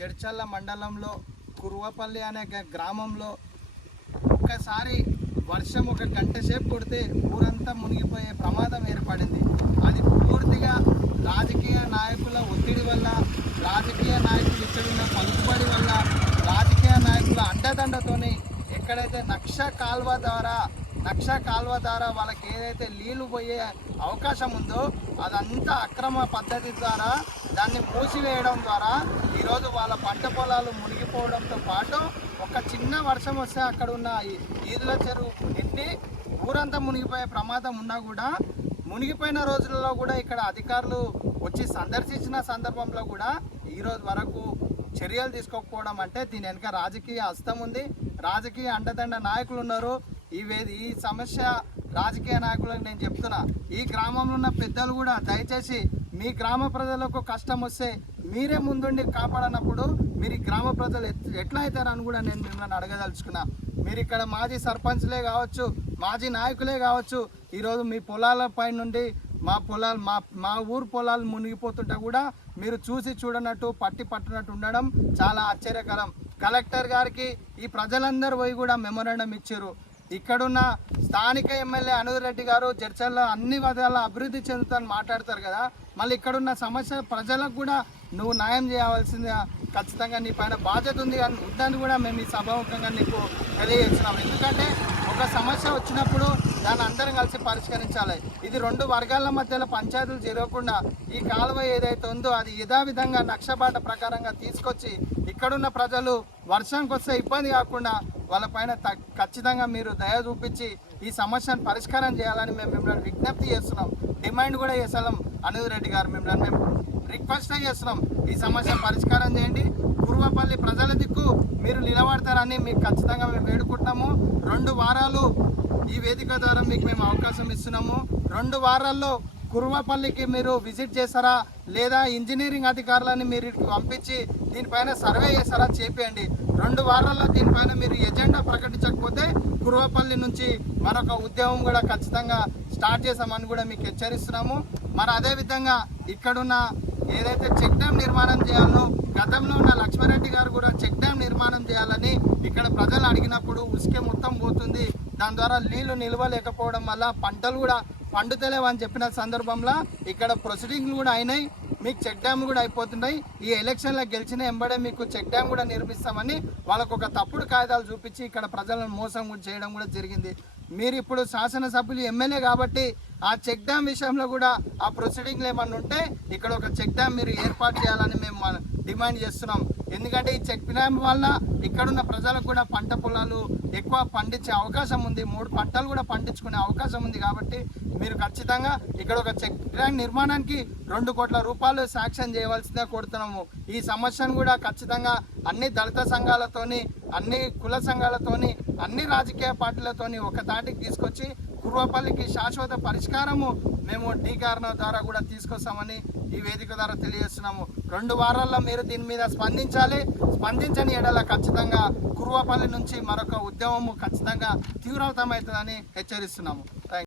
జడ్చర్ల మండలంలో కురువపల్లి అనే గ్రామంలో ఒక్కసారి వర్షం ఒక గంట సేపు కొడితే ఊరంతా మునిగిపోయే ప్రమాదం ఏర్పడింది. అది పూర్తిగా రాజకీయ నాయకుల ఒత్తిడి వల్ల, రాజకీయ నాయకులు ఇక్కడున్న పలుకుబడి వల్ల, రాజకీయ నాయకుల అండదండతోని ఎక్కడైతే నక్ష కాల్వ ద్వారా వాళ్ళకి ఏదైతే నీళ్లు పోయే అవకాశం ఉందో అదంతా అక్రమ పద్ధతి ద్వారా దాన్ని మూసివేయడం ద్వారా ఈరోజు వాళ్ళ పంట పొలాలు మునిగిపోవడంతో పాటు ఒక చిన్న వర్షం వస్తే అక్కడ ఉన్న ఈదుల చెరువు నిండి ఊరంతా మునిగిపోయే ప్రమాదం ఉన్నా కూడా మునిగిపోయిన రోజులలో కూడా ఇక్కడ అధికారులు వచ్చి సందర్శించిన సందర్భంలో కూడా ఈరోజు వరకు చర్యలు తీసుకోకపోవడం అంటే దీని వెనుక రాజకీయ హస్తం ఉంది, రాజకీయ అండదండ నాయకులు ఉన్నారు. ఈ సమస్య రాజకీయ నాయకులకు నేను చెప్తున్నా, ఈ గ్రామంలో ఉన్న పెద్దలు కూడా దయచేసి మీ గ్రామ ప్రజలకు కష్టం వస్తే మీరే ముందుండి కాపాడనప్పుడు మీరు గ్రామ ప్రజలు ఎట్లా అవుతారని కూడా నేను మిమ్మల్ని అడగదలుచుకున్నా. మీరు ఇక్కడ మాజీ సర్పంచ్లే కావచ్చు, మాజీ నాయకులే కావచ్చు, ఈరోజు మీ పొలాలపై నుండి మా ఊరు పొలాలు మునిగిపోతుంటే కూడా మీరు చూసి చూడనట్టు పట్టినట్టు ఉండడం చాలా ఆశ్చర్యకరం. కలెక్టర్ గారికి ఈ ప్రజలందరూ పోయి కూడా మెమోరాండం ఇచ్చారు. ఇక్కడున్న స్థానిక ఎమ్మెల్యే అనిరుద్ రెడ్డి గారు జడ్చర్ల అన్ని విధాల అభివృద్ధి చెందుతామని మాట్లాడతారు కదా, మళ్ళీ ఇక్కడున్న సమస్య ప్రజలకు కూడా నువ్వు న్యాయం చేయవలసిందిగా ఖచ్చితంగా నీ పైన బాధ్యత ఉందని కూడా మేము ఈ సభాముఖంగా నీకు తెలియజేస్తున్నాం. ఎందుకంటే ఒక సమస్య వచ్చినప్పుడు దాన్ని అందరం కలిసి పరిష్కరించాలి. ఇది రెండు వర్గాల మధ్యలో పంచాయతీలు జరగకుండా ఈ కాలువ ఏదైతే ఉందో అది యథావిధంగా నక్షబాట ప్రకారంగా తీసుకొచ్చి ఇక్కడున్న ప్రజలు వర్షానికి వస్తే ఇబ్బంది కాకుండా వాళ్ళపైన ఖచ్చితంగా మీరు దయ చూపించి ఈ సమస్యను పరిష్కారం చేయాలని మేము మిమ్మల్ని విజ్ఞప్తి చేస్తున్నాం, డిమాండ్ కూడా చేస్తున్నాం. అనిరుద్ రెడ్డి గారు మిమ్మల్ని మేము రిక్వెస్ట్ చేస్తున్నాం, ఈ సమస్య పరిష్కారం చేయండి. కురువపల్లి ప్రజల దిక్కు మీరు నిలబడతారని మీకు ఖచ్చితంగా మేము వేడుకుంటున్నాము. 2 వారాలు ఈ వేదిక ద్వారా మీకు మేము అవకాశం ఇస్తున్నాము. 2 వారాల్లో కురువపల్లికి మీరు విజిట్ చేస్తారా లేదా ఇంజనీరింగ్ అధికారులని మీరు పంపించి దీనిపైన సర్వే చేస్తారా చేపియండి. 2 వారాల్లో దీనిపైన మీరు ఎజెండా ప్రకటించకపోతే కురువపల్లి నుంచి మరొక ఉద్యమం కూడా ఖచ్చితంగా స్టార్ట్ చేస్తామని కూడా మీకు హెచ్చరిస్తున్నాము. మరి అదేవిధంగా ఇక్కడున్న ఏదైతే చెక్ డ్యామ్ నిర్మాణం చేయాలనో గతంలో ఉన్న లక్ష్మారెడ్డి గారు కూడా చెక్ డ్యామ్ నిర్మాణం చేయాలని ఇక్కడ ప్రజలు అడిగినప్పుడు ఉసుకే మొత్తం పోతుంది, దాని ద్వారా నీళ్లు నిలవలేకపోవడం వల్ల పంటలు కూడా పండుతలేవని చెప్పిన సందర్భంలో ఇక్కడ ప్రొసీడింగ్లు కూడా అయినాయి, మీకు చెక్ డ్యామ్ కూడా అయిపోతున్నాయి. ఈ ఎలక్షన్లో గెలిచిన ఎంబడే మీకు చెక్ డ్యామ్ కూడా నిర్మిస్తామని వాళ్ళకు ఒక తప్పుడు కాగితాలు చూపించి ఇక్కడ ప్రజలను మోసం కూడా చేయడం కూడా జరిగింది. మీరు ఇప్పుడు శాసనసభ్యులు ఎమ్మెల్యే కాబట్టి ఆ చెక్ డ్యామ్ విషయంలో కూడా ఆ ప్రొసీడింగ్లు ఏమన్నా ఉంటే ఇక్కడ ఒక చెక్ డ్యామ్ మీరు ఏర్పాటు చేయాలని మేము డిమాండ్ చేస్తున్నాం. ఎందుకంటే ఈ చెక్ డ్యామ్ వల్ల ఇక్కడున్న ప్రజలకు కూడా పంట పొలాలు ఎక్కువ పండించే అవకాశం ఉంది, 3 పంటలు కూడా పండించుకునే అవకాశం ఉంది. కాబట్టి మీరు ఖచ్చితంగా ఇక్కడ ఒక చెక్ డ్యామ్ నిర్మాణానికి 2 కోట్ల రూపాయలు శాంక్షన్ చేయవలసిందే కోరుతున్నాము. ఈ సమస్యను కూడా ఖచ్చితంగా అన్ని దళిత సంఘాలతోని, అన్ని కుల సంఘాలతోని, అన్ని రాజకీయ పార్టీలతోని ఒక తాటికి తీసుకొచ్చి కురువపల్లికి శాశ్వత పరిష్కారము మేము డీకారణ ద్వారా కూడా తీసుకొస్తామని ఈ వేదిక ద్వారా తెలియజేస్తున్నాము. 2 వారాల్లో మీరు దీని మీద స్పందించని ఎడల ఖచ్చితంగా కురువపల్లి నుంచి మరొక ఉద్యమము ఖచ్చితంగా తీవ్రతమవుతుందని హెచ్చరిస్తున్నాము.